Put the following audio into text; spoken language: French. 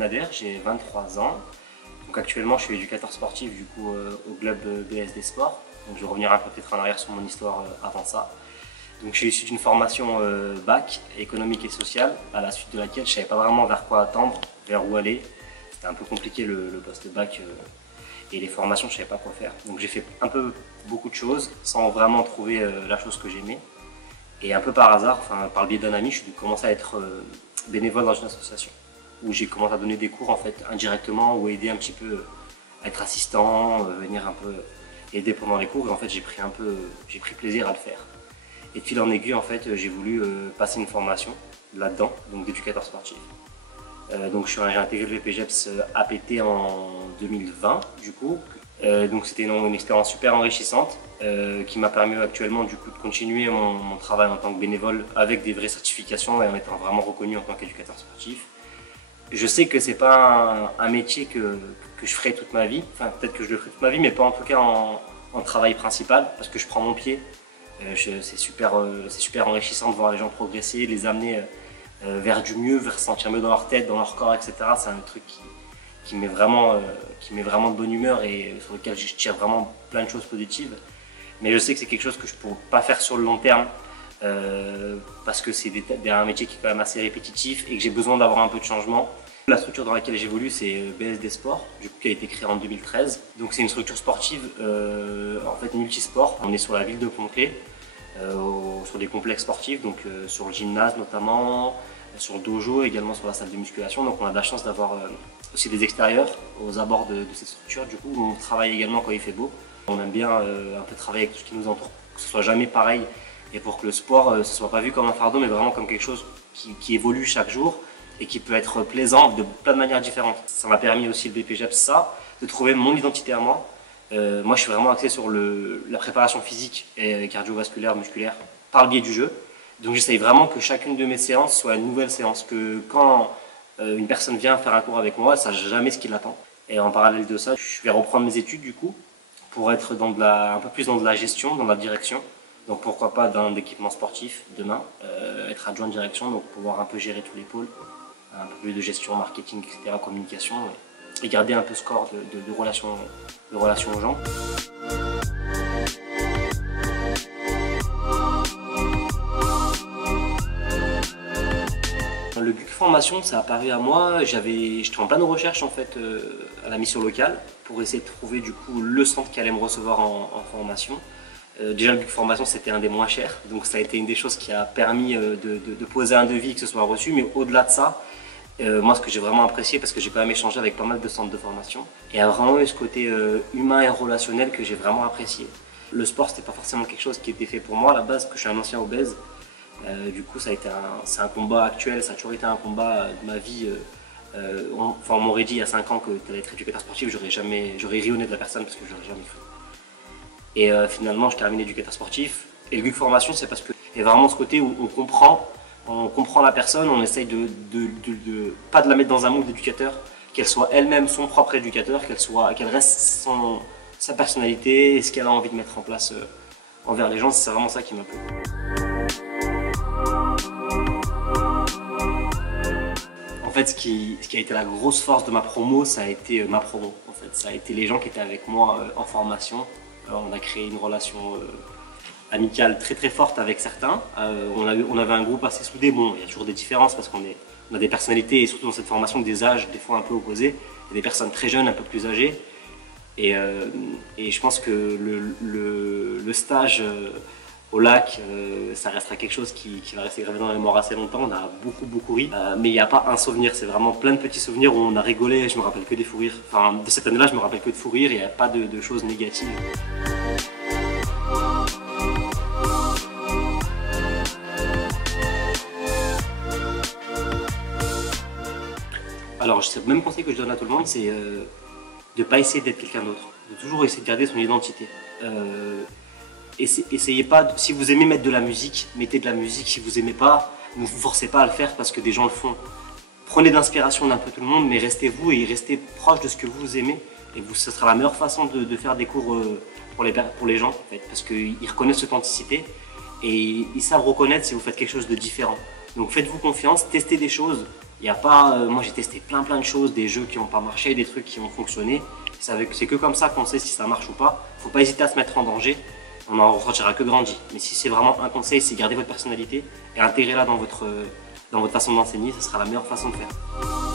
Nader, j'ai 23 ans. Donc actuellement, je suis éducateur sportif du coup au club BSD Sport. Donc je vais revenir un peu peut-être en arrière sur mon histoire avant ça. Donc je suis issu d'une formation bac économique et sociale, à la suite de laquelle je savais pas vraiment vers quoi attendre, vers où aller. C'était un peu compliqué le post-bac et les formations, je savais pas quoi faire. Donc j'ai fait beaucoup de choses sans vraiment trouver la chose que j'aimais. Et un peu par hasard, enfin par le biais d'un ami, je suis commencé à être bénévole dans une association où j'ai commencé à donner des cours en fait indirectement ou aider un petit peu à être assistant, venir un peu aider pendant les cours. Et en fait j'ai pris plaisir à le faire. Et de fil en aiguille en fait j'ai voulu passer une formation là-dedans, donc d'éducateur sportif. Donc j'ai intégré le VPGEPS APT en 2020 du coup. Donc c'était une expérience super enrichissante qui m'a permis actuellement du coup de continuer mon travail en tant que bénévole avec des vraies certifications et en étant vraiment reconnu en tant qu'éducateur sportif. Je sais que c'est pas un métier que je ferai toute ma vie, enfin peut-être que je le ferai toute ma vie mais pas en tout cas en travail principal parce que je prends mon pied. C'est super enrichissant de voir les gens progresser, les amener vers du mieux, vers se sentir mieux dans leur tête, dans leur corps, etc. C'est un truc qui met vraiment de bonne humeur et sur lequel je tire vraiment plein de choses positives. Mais je sais que c'est quelque chose que je ne pourrais pas faire sur le long terme parce que c'est un métier qui est quand même assez répétitif et que j'ai besoin d'avoir un peu de changement. La structure dans laquelle j'évolue, c'est BSD Sport, du coup, qui a été créée en 2013. Donc c'est une structure sportive en fait multisport. On est sur la ville de Pont-Clé, sur des complexes sportifs, donc sur le gymnase notamment, sur le dojo, également sur la salle de musculation. Donc on a de la chance d'avoir aussi des extérieurs aux abords de cette structure. Du coup, on travaille également quand il fait beau. On aime bien un peu travailler avec tout ce qui nous entoure, que ce soit jamais pareil et pour que le sport ne soit pas vu comme un fardeau, mais vraiment comme quelque chose qui évolue chaque jour et qui peut être plaisant de plein de manières différentes. Ça m'a permis aussi le BPGEPS de trouver mon identité à moi. Moi, je suis vraiment axé sur la préparation physique et cardiovasculaire, musculaire, par le biais du jeu. Donc j'essaye vraiment que chacune de mes séances soit une nouvelle séance, que quand une personne vient faire un cours avec moi, elle ne sache jamais ce qui l'attend. Et en parallèle de ça, je vais reprendre mes études du coup, pour être un peu plus dans de la gestion, dans la direction. Donc pourquoi pas dans l'équipement sportif demain, être adjoint de direction, donc pouvoir un peu gérer tous les pôles, un peu plus de gestion, marketing, etc., communication, et garder un peu ce corps de relation aux gens. Le BUC formation, ça a apparu à moi, j'étais en pleine recherche en fait à la mission locale pour essayer de trouver du coup le centre qui allait me recevoir en formation. Déjà le BUC formation c'était un des moins chers, donc ça a été une des choses qui a permis de poser un devis que ce soit reçu, mais au-delà de ça, moi ce que j'ai vraiment apprécié, parce que j'ai quand même échangé avec pas mal de centres de formation, et il y a vraiment eu ce côté humain et relationnel que j'ai vraiment apprécié. Le sport c'était pas forcément quelque chose qui était fait pour moi à la base, parce que je suis un ancien obèse. Du coup, c'est un combat actuel, ça a toujours été un combat de ma vie. On m'aurait dit il y a 5 ans que tu allais être éducateur sportif, j'aurais rionné de la personne parce que je l'aurais jamais fait. Et finalement, je termine éducateur sportif. Et le BUC formation, c'est parce que il y a vraiment ce côté où on comprend la personne, on essaye pas de la mettre dans un moule d'éducateur, qu'elle soit elle-même son propre éducateur, qu'elle reste sa personnalité et ce qu'elle a envie de mettre en place envers les gens. C'est vraiment ça qui m'a plu. En fait, ce qui a été la grosse force de ma promo, ça a été ma promo. En fait, ça a été les gens qui étaient avec moi en formation. Alors, on a créé une relation amicale très très forte avec certains. On avait un groupe assez soudé. Bon, il y a toujours des différences parce qu'on a des personnalités et surtout dans cette formation des âges des fois un peu opposés. Il y a des personnes très jeunes, un peu plus âgées. Et je pense que le stage au lac, ça restera quelque chose qui va rester gravé dans la mémoire assez longtemps. On a beaucoup ri, mais il n'y a pas un souvenir, c'est vraiment plein de petits souvenirs où on a rigolé. Je me rappelle que des fous rires. Enfin, de cette année-là, je me rappelle que de fous rires, il n'y a pas de choses négatives. Alors, le même conseil que je donne à tout le monde, c'est de ne pas essayer d'être quelqu'un d'autre, de toujours essayer de garder son identité. Essayez pas, si vous aimez mettre de la musique, mettez de la musique. Si vous aimez pas, ne vous forcez pas à le faire parce que des gens le font. Prenez d'inspiration d'un peu tout le monde, mais restez vous et restez proche de ce que vous aimez. Et ce sera la meilleure façon de faire des cours pour les gens, en fait, parce qu'ils reconnaissent l'authenticité et ils savent reconnaître si vous faites quelque chose de différent. Donc faites-vous confiance, testez des choses Il y a pas, moi j'ai testé plein de choses, des jeux qui n'ont pas marché, des trucs qui ont fonctionné. C'est que comme ça qu'on sait si ça marche ou pas. Faut pas hésiter à se mettre en danger. On en ressortira que grandi. Mais si c'est vraiment un conseil, c'est garder votre personnalité et intégrer-la dans votre façon d'enseigner. Ce sera la meilleure façon de faire.